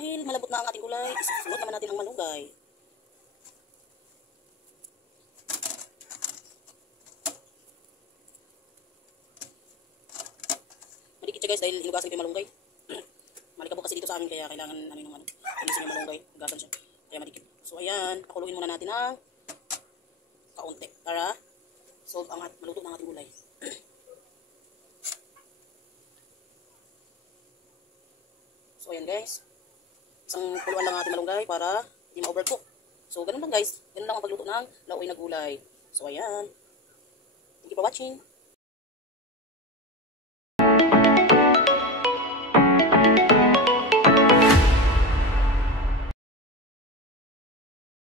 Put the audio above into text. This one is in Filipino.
dahil malabot na ang ating gulay, isunod naman natin ang malunggay. Madikit siya guys dahil hinugasan ko yung malunggay. Malikabok kasi dito sa amin kaya kailangan alisin yung malunggay. Hugasan siya. Kaya madikit. So ayan, pakuluin muna natin ng kaunti para maluto ng ating gulay. So ayan guys. Isang kuluan lang ating malunggay para hindi ma-overcook. So ganun lang guys. Ganun lang ang pagluto ng lauoy na gulay. So ayan. Thank you for watching.